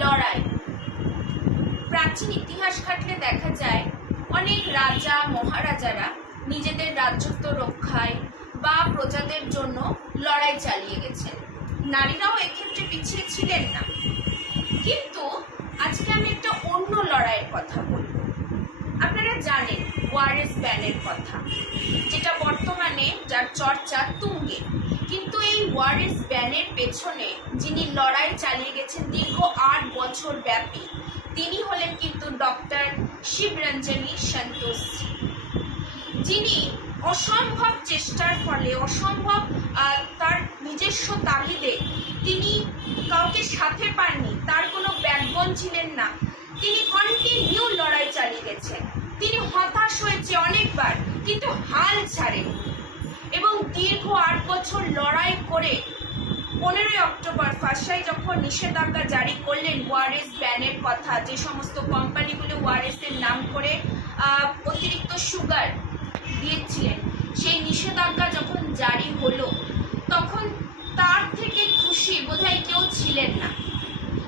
লড়াই। প্রাচীন ইতিহাস ঘাটলে দেখা যায় অনেক রাজা মহারাজারা নিজেদের রাজত্ব রক্ষায় বা প্রজাদের জন্য লড়াই চালিয়ে গেছেন। নারীরাও এক্ষেত্রে পিছিয়ে ছিলেন না। কিন্তু আজকে আমি একটা অন্য লড়াইয়ের কথা বলবো। আপনারা জানেন ওয়ারেস ব্যানের কথা, যেটা বর্তমানে যার চর্চা তুঙ্গে। কিন্তু এই ওয়ারেস ব্যানের পেছনে যিনি লড়াই চালিয়ে গেছেন দীর্ঘ 8 বছর ব্যাপী, তিনি হলেন কিন্তু ডক্টর শিবরঞ্জনী সন্তোষী, যিনি অসম্ভব চেষ্টার ফলে অসম্ভব তার নিজস্ব তাগিদে তিনি কাউকে সাথে পাননি, তার কোনো ব্যাকবোন ছিলেন না, তিনি কন্টিনিউ লড়াই চালিয়ে গেছেন। তিনি হতাশ হয়েছে অনেকবার, কিন্তু হাল ছাড়েন এবং দীর্ঘ 8 বছর লড়াই করে 15 অক্টোবর ফাঁসাই যখন নিষেধাজ্ঞা জারি করলেন ওয়ারেস ব্যানের কথা, যে সমস্ত কোম্পানিগুলো ওয়ারেসের নাম করে অতিরিক্ত সুগার দিয়েছিলেন, সেই নিষেধাজ্ঞা যখন জারি হলো তখন তার থেকে খুশি বোধহয় কেউ ছিলেন না।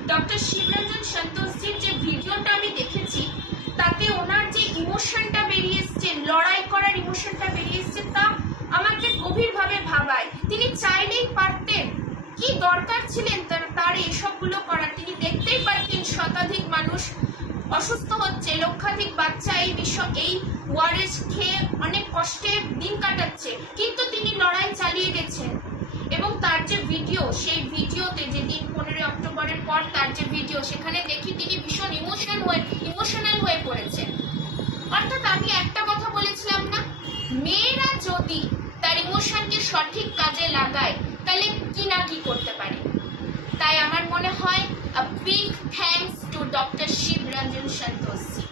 ডক্টর শিবরঞ্জন সন্তোষীর যে ভিডিওটা আমি দেখেছি তাতে ওনার যে ইমোশনটা বেরিয়ে এসছে, লড়াই করার ইমোশনটা বেরিয়ে এসছে, তা আমাকে গভীরভাবে ভাবায়। তিনি চাইলেই পারতেন, কি দরকার ছিলেন তার এসবগুলো করার? তিনি দেখতেই পারতেন শতাধিক মানুষ অসুস্থ হচ্ছে, লক্ষাধিক বাচ্চা এই ওয়ারেস খেয়ে অনেক কষ্টে দিন কাটাচ্ছে, কিন্তু তিনি লড়াই চালিয়ে গেছেন। এবং তার যে ভিডিও, সেই ভিডিওতে যেদিন 15 অক্টোবরের পর তার যে ভিডিও, সেখানে দেখি তিনি ভীষণ ইমোশনাল হয়ে পড়েছেন। অর্থাৎ আমি একটা কথা বলেছিলাম না, মেয়েরা যদি তার ইমোশনকে সঠিক কাজে লাগায় তাহলে কি না কি করতে পারে। তাই আমার মনে হয় a big thanks to Dr. Shivranjan Santoshy.